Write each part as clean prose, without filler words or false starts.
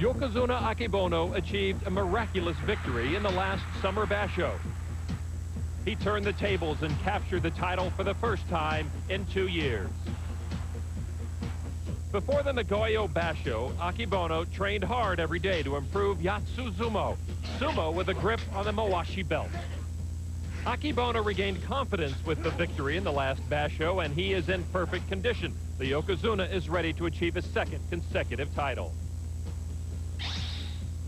Yokozuna Akebono achieved a miraculous victory in the last summer basho. He turned the tables and captured the title for the first time in 2 years. Before the Nagoya Basho, Akebono trained hard every day to improve Yatsu sumo with a grip on the Mawashi belt. Akebono regained confidence with the victory in the last basho, and he is in perfect condition. The Yokozuna is ready to achieve his second consecutive title.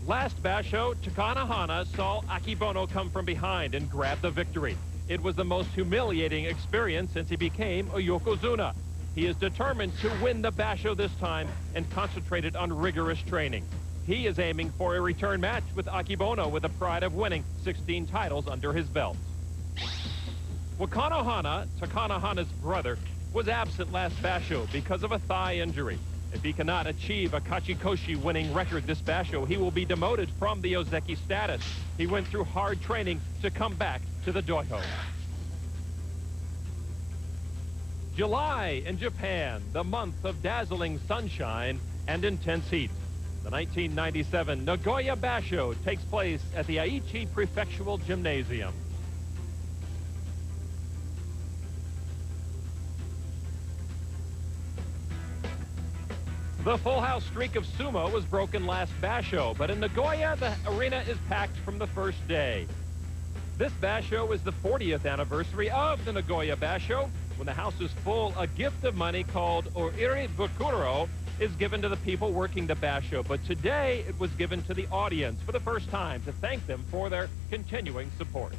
Last basho, Wakanohana saw Akebono come from behind and grab the victory. It was the most humiliating experience since he became a Yokozuna. He is determined to win the basho this time and concentrated on rigorous training. He is aiming for a return match with Akebono with the pride of winning 16 titles under his belt. Wakanohana, Takanohana's brother, was absent last basho because of a thigh injury. If he cannot achieve a Kachikoshi winning record this basho, he will be demoted from the Ozeki status. He went through hard training to come back to the dojo. July in Japan, the month of dazzling sunshine and intense heat. The 1997 Nagoya Basho takes place at the Aichi Prefectural Gymnasium. The full house streak of sumo was broken last basho, but in Nagoya, the arena is packed from the first day. This basho is the 40th anniversary of the Nagoya Basho. When the house is full, a gift of money called Oiri Bukuro is given to the people working the basho, but today it was given to the audience for the first time to thank them for their continuing support.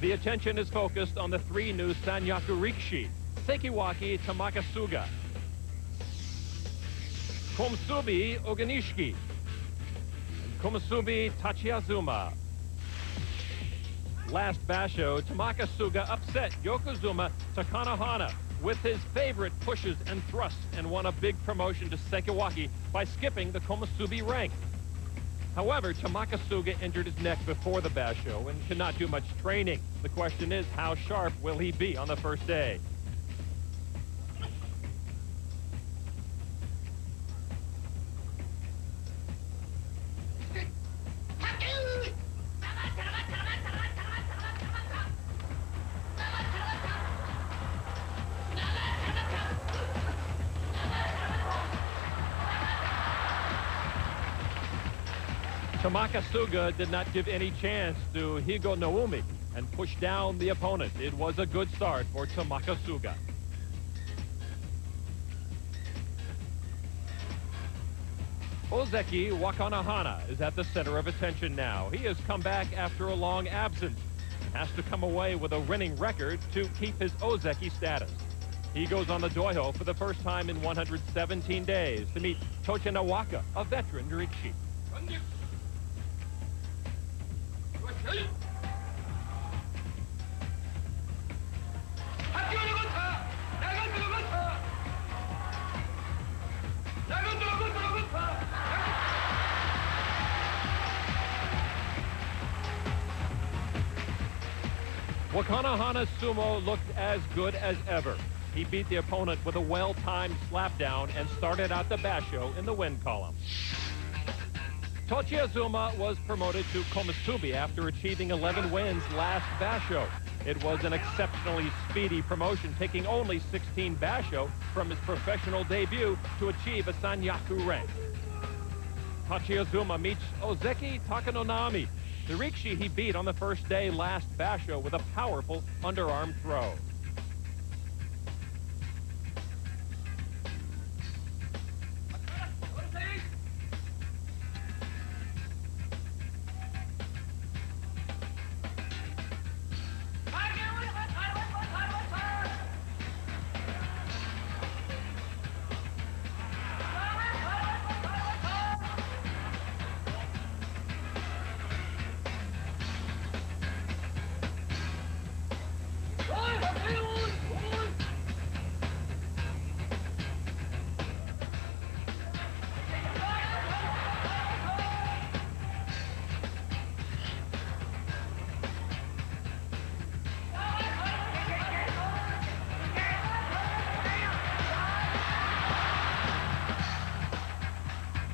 The attention is focused on the 3 new Sanyaku Rikishi: Sekiwaki Tamakasuga, Komusubi Oganishiki, and Komusubi Tachiazuma. Last basho, Tamakasuga upset Yokozuna Takanohana with his favorite pushes and thrusts and won a big promotion to Sekiwaki by skipping the Komusubi rank. However, Tamakasuga injured his neck before the basho and cannot do much training. The question is, how sharp will he be on the first day? Tamakasuga did not give any chance to Higo Naomi and pushed down the opponent. It was a good start for Tamakasuga. Ozeki Wakanohana is at the center of attention now. He has come back after a long absence and has to come away with a winning record to keep his Ozeki status. He goes on the dojo for the first time in 117 days to meet Tochi Nawaka, a veteran Rikishi. Wakanohana's sumo looked as good as ever. He beat the opponent with a well-timed slapdown and started out the basho in the win column. Tachiazuma was promoted to Komusubi after achieving 11 wins last basho. It was an exceptionally speedy promotion, taking only 16 basho from his professional debut to achieve a Sanyaku rank. Tachiazuma meets Ozeki Takanonami, the Rikishi he beat on the first day last basho with a powerful underarm throw.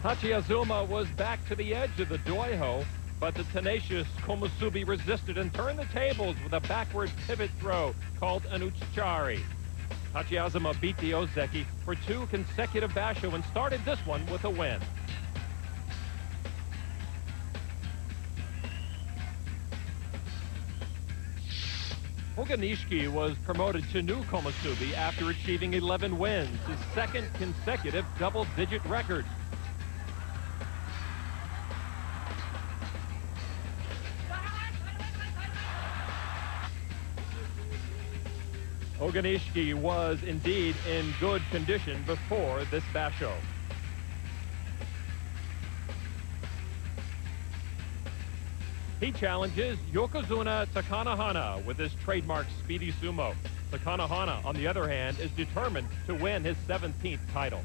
Tachiazuma was back to the edge of the doiho, but the tenacious Komusubi resisted and turned the tables with a backward pivot throw called an uchari. Tachiazuma beat the Ozeki for 2 consecutive basho and started this one with a win. Oganishiki was promoted to new Komusubi after achieving 11 wins, his 2nd consecutive double-digit record. Oganishiki was indeed in good condition before this basho. He challenges Yokozuna Takanohana with his trademark speedy sumo. Takanohana, on the other hand, is determined to win his 17th title.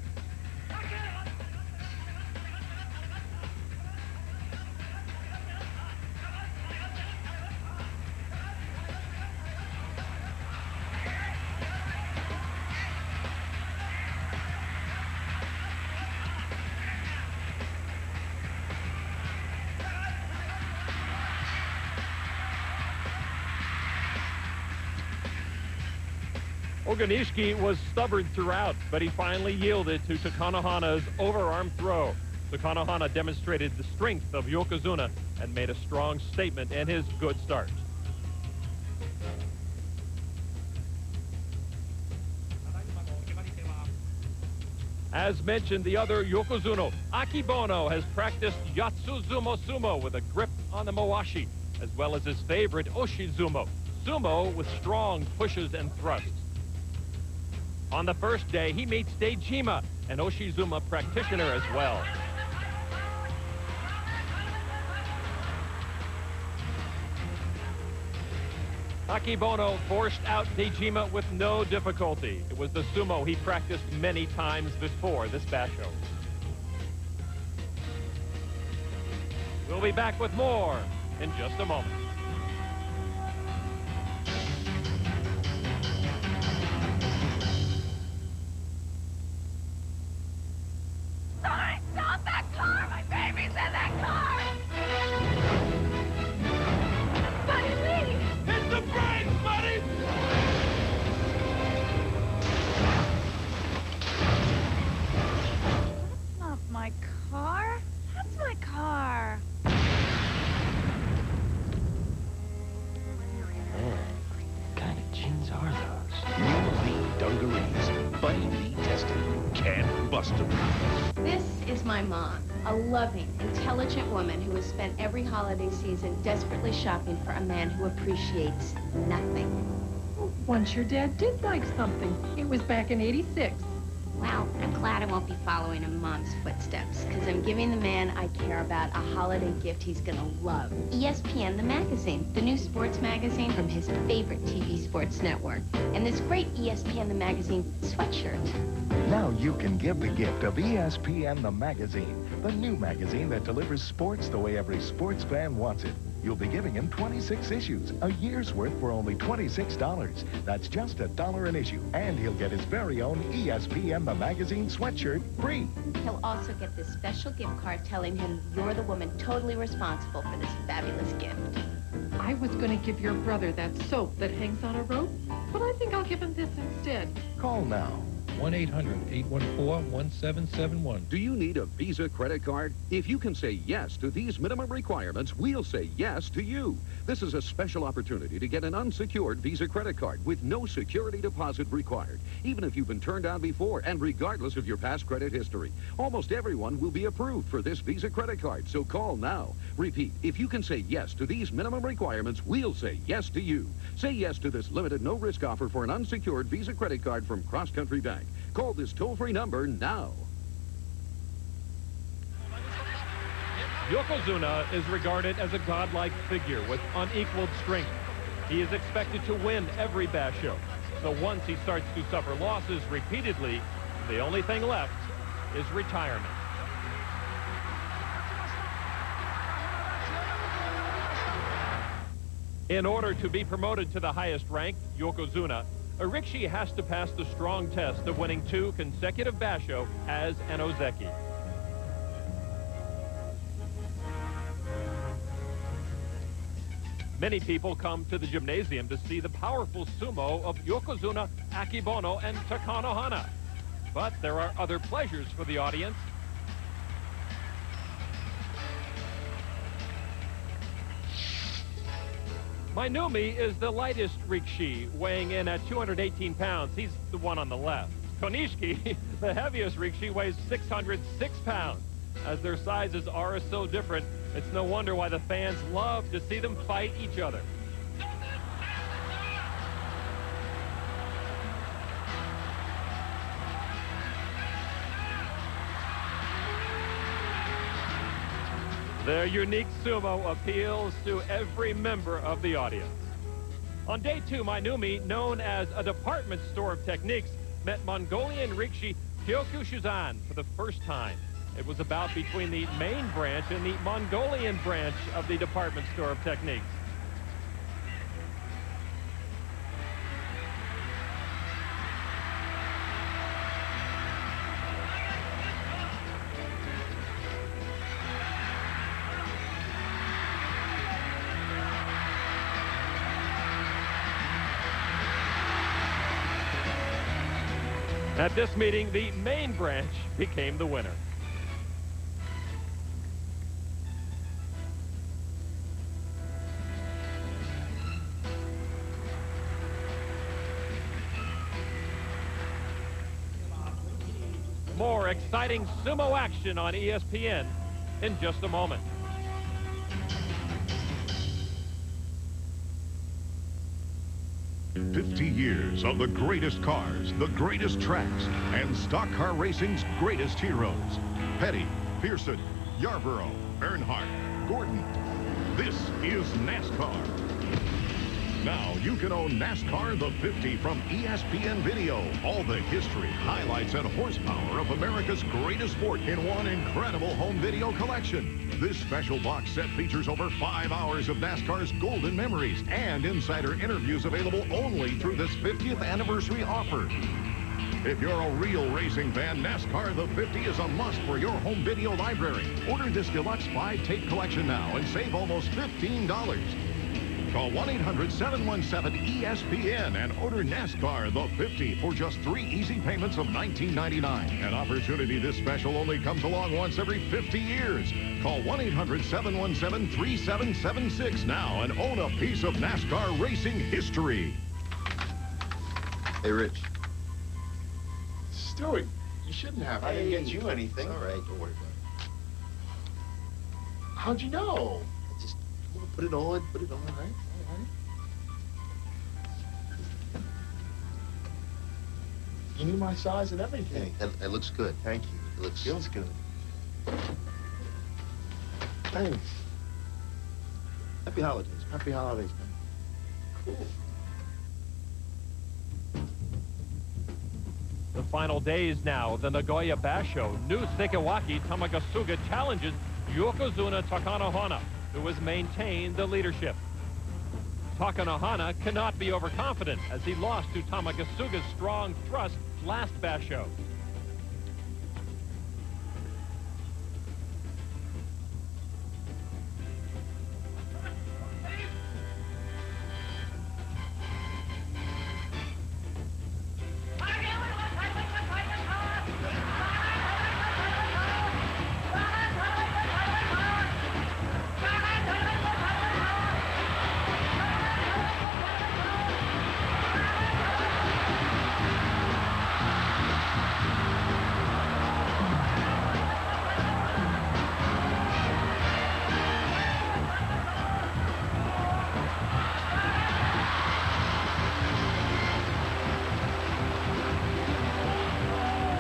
Oganishiki was stubborn throughout, but he finally yielded to Takanohana's overarm throw. Takanohana demonstrated the strength of Yokozuna and made a strong statement in his good start. As mentioned, the other Yokozuna, Akibono, has practiced Yatsuzumo Sumo with a grip on the Mawashi, as well as his favorite Oshizumo, Sumo with strong pushes and thrusts. On the first day, he meets Dejima, an Oshizuma practitioner as well. Akibono forced out Dejima with no difficulty. It was the sumo he practiced many times before this basho. We'll be back with more in just a moment. Stop that car! My baby's in that car! Buddy, leave! Hit the brakes, buddy! That's not my car. That's my car. What kind of jeans are those? New V dungarees. Buddy V tested. Can't bust them. This is my mom, a loving, intelligent woman who has spent every holiday season desperately shopping for a man who appreciates nothing. Once your dad did like something. It was back in '86. Well, I'm glad I won't be following in Mom's footsteps, because I'm giving the man I care about a holiday gift he's gonna love. ESPN, the magazine, the new sports magazine from his favorite TV sports network. And this great ESPN, the magazine sweatshirt. Now you can give the gift of ESPN the magazine, the new magazine that delivers sports the way every sports fan wants it. You'll be giving him 26 issues, a year's worth for only $26. That's just $1 an issue, and he'll get his very own ESPN the magazine sweatshirt free. He'll also get this special gift card telling him you're the woman totally responsible for this fabulous gift. I was going to give your brother that soap that hangs on a rope, but I think I'll give him this instead. Call now. 1-800-814-1771. Do you need a Visa credit card? If you can say yes to these minimum requirements, we'll say yes to you. This is a special opportunity to get an unsecured Visa credit card with no security deposit required, even if you've been turned down before and regardless of your past credit history. Almost everyone will be approved for this Visa credit card, so call now. Repeat, if you can say yes to these minimum requirements, we'll say yes to you. Say yes to this limited no-risk offer for an unsecured Visa credit card from Cross Country Bank. Call this toll-free number now. Yokozuna is regarded as a godlike figure with unequaled strength. He is expected to win every basho. So once he starts to suffer losses repeatedly, the only thing left is retirement. In order to be promoted to the highest rank, Yokozuna, Rikishi has to pass the strong test of winning 2 consecutive basho as an ozeki. Many people come to the gymnasium to see the powerful sumo of Yokozuna, Akebono, and Wakanohana. But there are other pleasures for the audience. Mainumi is the lightest Rikishi, weighing in at 218 pounds. He's the one on the left. Konishiki, the heaviest Rikishi, weighs 606 pounds. As their sizes are so different, it's no wonder why the fans love to see them fight each other. Their unique sumo appeals to every member of the audience. On day 2, Mainumi, known as a department store of techniques, met Mongolian Rikishi Kyokushusan for the first time. It was a bout between the main branch and the Mongolian branch of the department store of techniques. At this meeting, the main branch became the winner. More exciting sumo action on ESPN in just a moment. Years of the greatest cars, the greatest tracks, and stock car racing's greatest heroes. Petty, Pearson, Yarborough, Earnhardt, Gordon. This is NASCAR. Now you can own NASCAR the 50 from ESPN Video. All the history, highlights, and horsepower of America's greatest sport in one incredible home video collection. This special box set features over 5 hours of NASCAR's golden memories and insider interviews available only through this 50th anniversary offer. If you're a real racing fan, NASCAR the 50 is a must for your home video library. Order this deluxe 5-tape collection now and save almost $15. Call 1-800-717-ESPN and order NASCAR the 50 for just 3 easy payments of $19.99. An opportunity this special only comes along once every 50 years. Call 1-800-717-3776 now and own a piece of NASCAR racing history. Hey, Rich. Stuart, you shouldn't have. I didn't get you anything. All right, don't worry about it. How'd you know? Just put it on, all right? All right. You knew my size and everything. Hey, that looks good. Thank you. It looks feels good. Thanks. Happy holidays. Happy holidays, man. Cool. The final days now of the Nagoya Basho. New Sekiwaki Tamakasuga challenges Yokozuna Wakanohana, who has maintained the leadership. Wakanohana cannot be overconfident as he lost to Tamakasuga's strong thrust last Basho.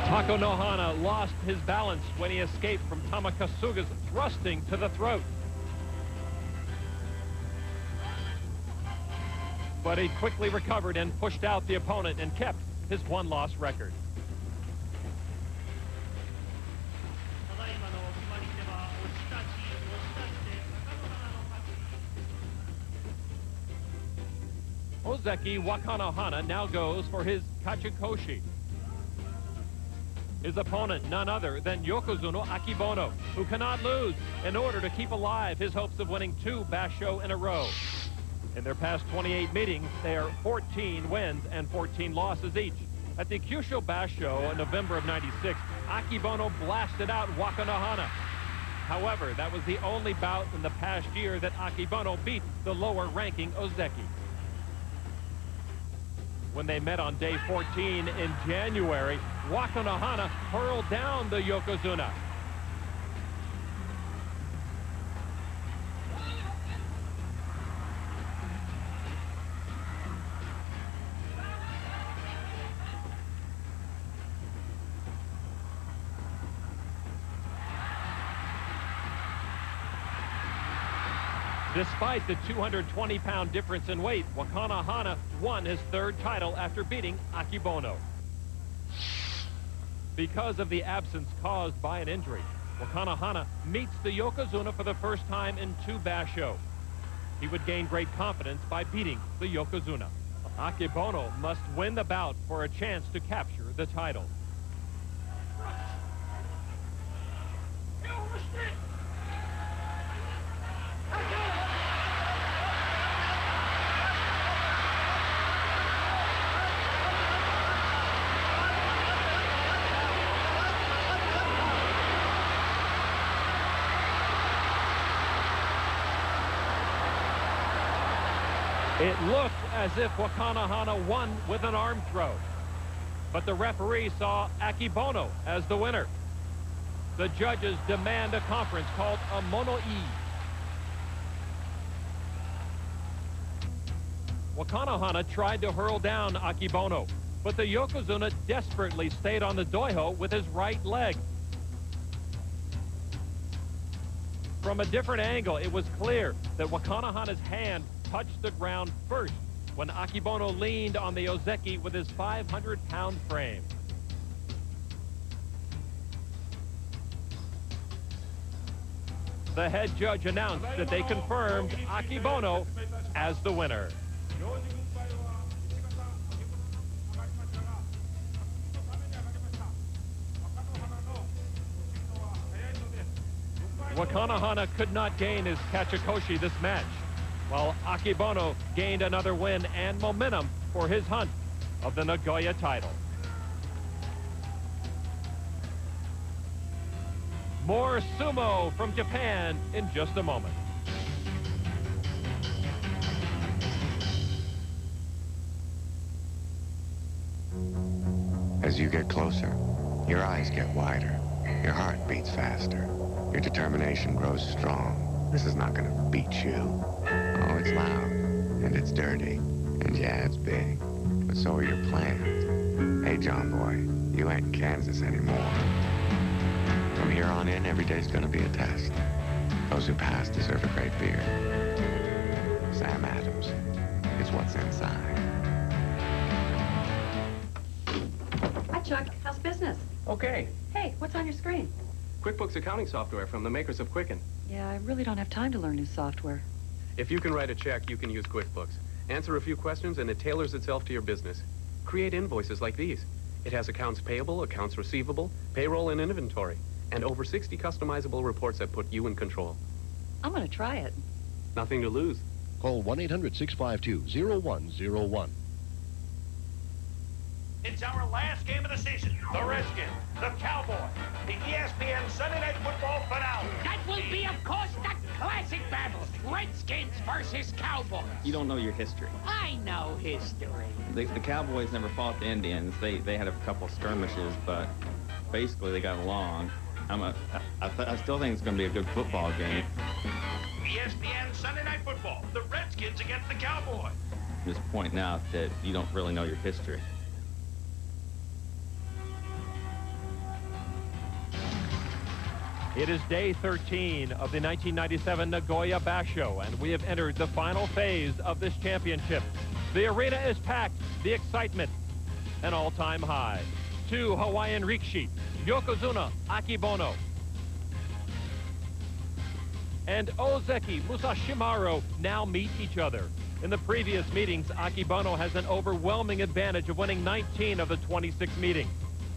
Wakanohana lost his balance when he escaped from Tamakasuga's thrusting to the throat. But he quickly recovered and pushed out the opponent and kept his one-loss record. Ozeki Wakanohana now goes for his Kachikoshi. His opponent, none other than Yokozuna Akebono, who cannot lose in order to keep alive his hopes of winning 2 Basho in a row. In their past 28 meetings, they are 14 wins and 14 losses each. At the Kyushu Basho in November of '96, Akebono blasted out Wakanohana. However, that was the only bout in the past year that Akebono beat the lower-ranking Ozeki. When they met on day 14 in January, Wakanohana hurled down the Yokozuna. Despite the 220-pound difference in weight, Wakanohana won his third title after beating Akebono. Because of the absence caused by an injury, Wakanohana meets the Yokozuna for the first time in 2 Basho. He would gain great confidence by beating the Yokozuna. Akebono must win the bout for a chance to capture the title. It looked as if Wakanohana won with an arm throw, but the referee saw Akebono as the winner. The judges demand a conference called a mono-e. Wakanohana tried to hurl down Akebono, but the Yokozuna desperately stayed on the doiho with his right leg. From a different angle, it was clear that Wakanohana's hand touched the ground first when Akebono leaned on the Ozeki with his 500-pound frame. The head judge announced that they confirmed Akebono as the winner. Wakanohana could not gain his Kachikoshi this match, while Akebono gained another win and momentum for his hunt of the Nagoya title. More sumo from Japan in just a moment. As you get closer, your eyes get wider, your heart beats faster, your determination grows strong. This is not gonna beat you. Oh, it's loud, and it's dirty, and yeah, it's big, but so are your plans. Hey, John boy, you ain't in Kansas anymore. From here on in, every day's gonna be a test. Those who pass deserve a great beer. Sam Adams, it's what's inside. Hi, Chuck. How's business? Okay. Hey, what's on your screen? QuickBooks accounting software from the makers of Quicken. Yeah, I really don't have time to learn new software. If you can write a check, you can use QuickBooks. Answer a few questions and it tailors itself to your business. Create invoices like these. It has accounts payable, accounts receivable, payroll, and inventory, and over 60 customizable reports that put you in control. I'm going to try it. Nothing to lose. Call 1-800-652-0101. It's our last game of the season. The Redskins, the Cowboys, the ESPN Sunday Night Football finale. That will be, of course, the classic battle. Redskins versus Cowboys. You don't know your history. I know history. The Cowboys never fought the Indians. They had a couple skirmishes, but basically they got along. I still think it's going to be a good football game. ESPN Sunday Night Football, the Redskins against the Cowboys. I'm just pointing out that you don't really know your history. It is day 13 of the 1997 Nagoya Basho, and we have entered the final phase of this championship. The arena is packed, the excitement an all-time high. 2 Hawaiian Rikishi, Yokozuna Akebono, and Ozeki Musashimaru now meet each other. In the previous meetings, Akebono has an overwhelming advantage of winning 19 of the 26 meetings.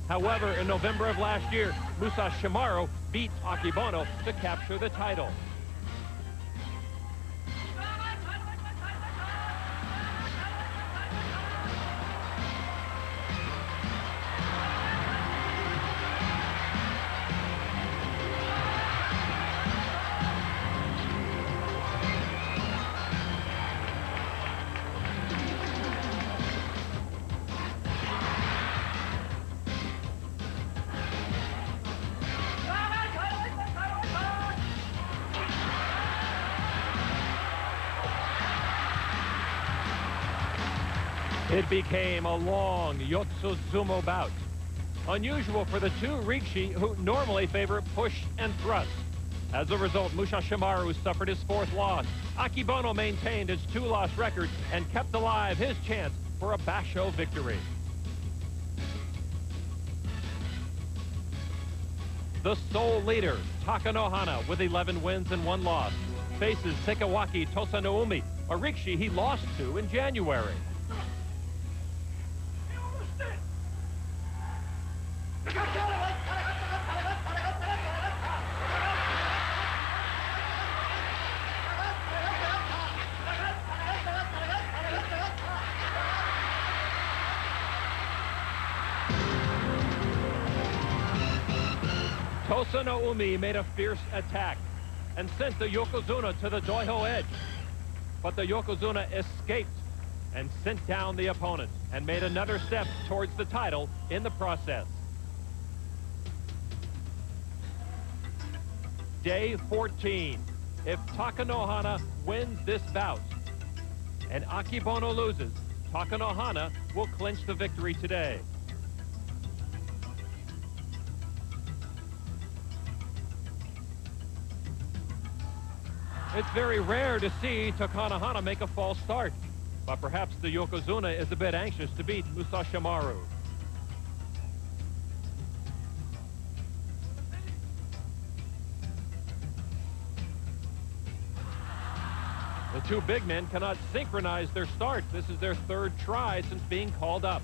However, in November of last year, Musashimaru beat Akebono to capture the title. It became a long Yotsuzumo bout. Unusual for the two Rikishi, who normally favor push and thrust. As a result, Musashimaru suffered his fourth loss. Akebono maintained his two-loss record and kept alive his chance for a Basho victory. The sole leader, Takanohana, with 11 wins and 1 loss, faces Sekawaki Tosanoumi, a Rikishi he lost to in January. Tosanoumi made a fierce attack and sent the Yokozuna to the Doiho edge. But the Yokozuna escaped and sent down the opponent and made another step towards the title in the process. Day 14. If Takanohana wins this bout and Akebono loses, Takanohana will clinch the victory today. It's very rare to see Takanohana make a false start, but perhaps the Yokozuna is a bit anxious to beat Musashimaru. The two big men cannot synchronize their start. This is their third try since being called up.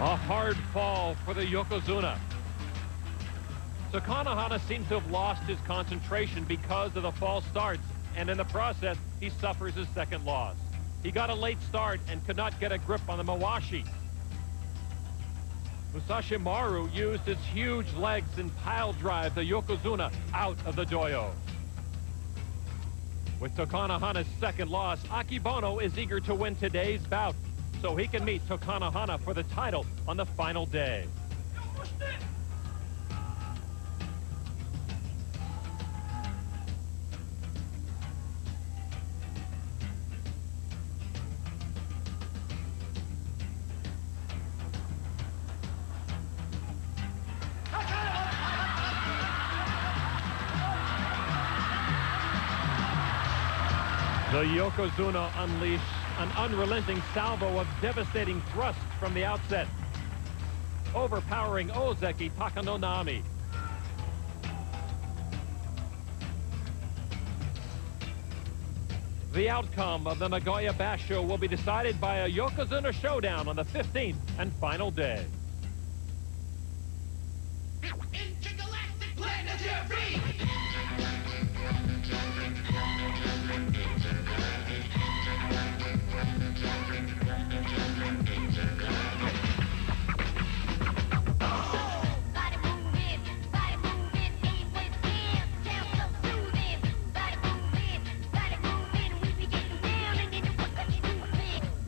A hard fall for the Yokozuna. Takanohana seems to have lost his concentration because of the false starts, and in the process, he suffers his second loss. He got a late start and could not get a grip on the mawashi. Musashimaru used his huge legs and pile drive the Yokozuna out of the doyo. With Takanohana's second loss, Akebono is eager to win today's bout, so he can meet Takanohana for the title on the final day. The Yokozuna unleashed an unrelenting salvo of devastating thrusts from the outset, overpowering Ozeki Takanonami. The outcome of the Nagoya Basho will be decided by a Yokozuna showdown on the 15th and final day. Intergalactic planetary!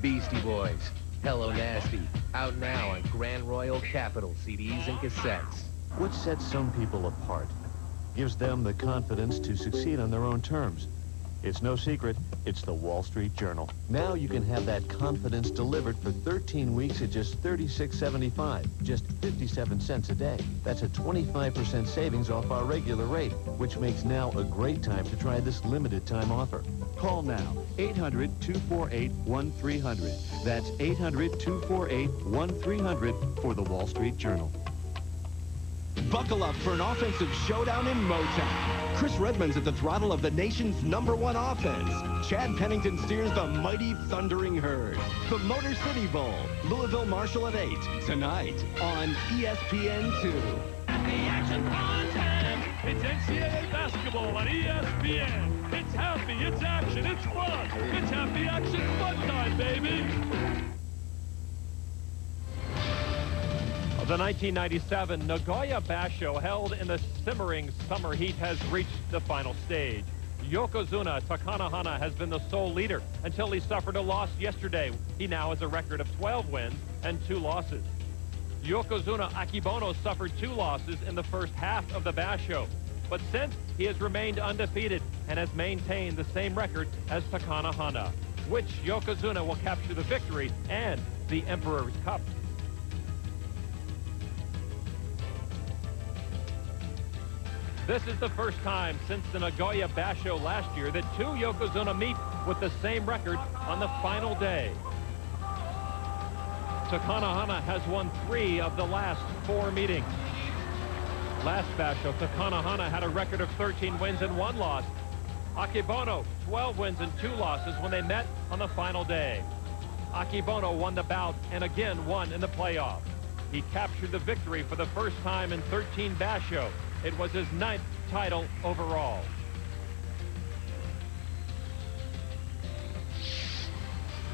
Beastie Boys, Hello Nasty, out now on Grand Royal Capitol CDs and cassettes. What sets some people apart? Gives them the confidence to succeed on their own terms. It's no secret, it's the Wall Street Journal. Now you can have that confidence delivered for 13 weeks at just $36.75, just 57 cents a day. That's a 25% savings off our regular rate, which makes now a great time to try this limited time offer. Call now, 800-248-1300. That's 800-248-1300 for the Wall Street Journal. Buckle up for an offensive showdown in Motown. Chris Redman's at the throttle of the nation's #1 offense. Chad Pennington steers the mighty Thundering Herd. The Motor City Bowl, Louisville Marshall at 8, tonight on ESPN2. At the action on time. It's NCAA basketball on ESPN. It's happy, it's action, it's fun. It's happy action fun time, baby. The 1997 Nagoya Basho, held in the simmering summer heat, has reached the final stage. Yokozuna Takanohana has been the sole leader until he suffered a loss yesterday. He now has a record of 12 wins and 2 losses. Yokozuna Akibono suffered 2 losses in the first half of the Basho. But since, he has remained undefeated and has maintained the same record as Takanohana. Which Yokozuna will capture the victory and the Emperor's Cup? This is the first time since the Nagoya Basho last year that 2 Yokozuna meet with the same record on the final day. Takanohana has won 3 of the last 4 meetings. Last Basho, Takanohana had a record of 13 wins and 1 loss. Akibono, 12 wins and 2 losses when they met on the final day. Akibono won the bout and again won in the playoff. He captured the victory for the first time in 13 Basho. It was his 9th title overall.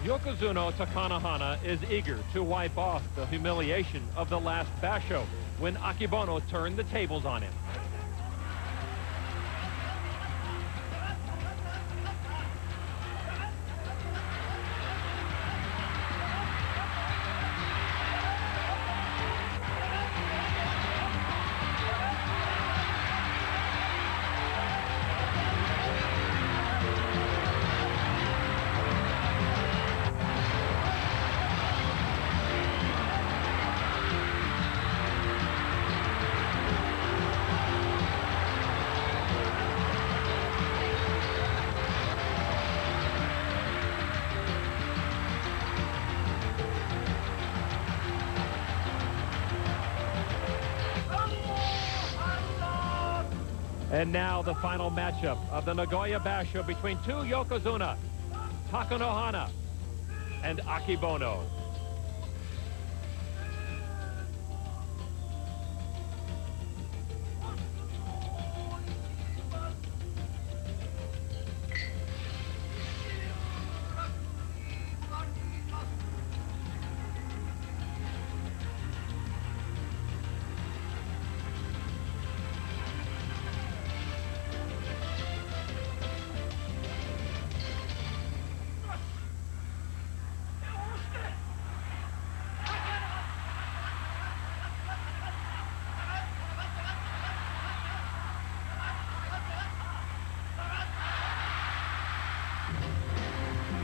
Yokozuna Takanohana is eager to wipe off the humiliation of the last Basho when Akibono turned the tables on him. And now the final matchup of the Nagoya Basho between 2 Yokozuna, Takanohana and Akibono.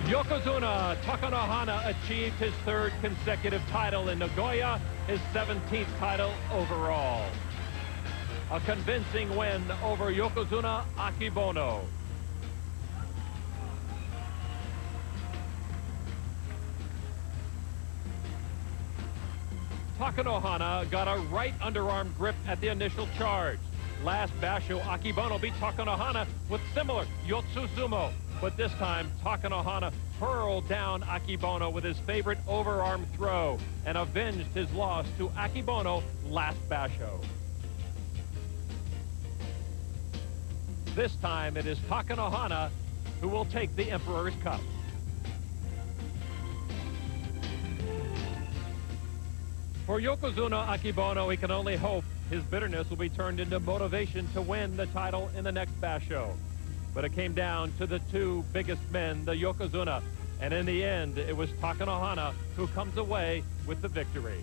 Yokozuna Takanohana achieved his 3rd consecutive title in Nagoya, his 17th title overall. A convincing win over Yokozuna Akibono. Takanohana got a right underarm grip at the initial charge. Last Basho, Akibono beat Takanohana with similar Yotsusumo. But this time, Takanohana hurled down Akibono with his favorite overarm throw and avenged his loss to Akibono last Basho. This time, it is Takanohana who will take the Emperor's Cup. For Yokozuna Akibono, he can only hope his bitterness will be turned into motivation to win the title in the next Basho. But it came down to the 2 biggest men, the Yokozuna, and in the end, it was Takanohana who comes away with the victory.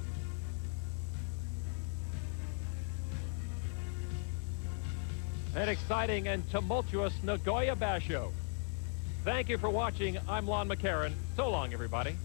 An exciting and tumultuous Nagoya Basho. Thank you for watching. I'm Lon McEachern. So long, everybody.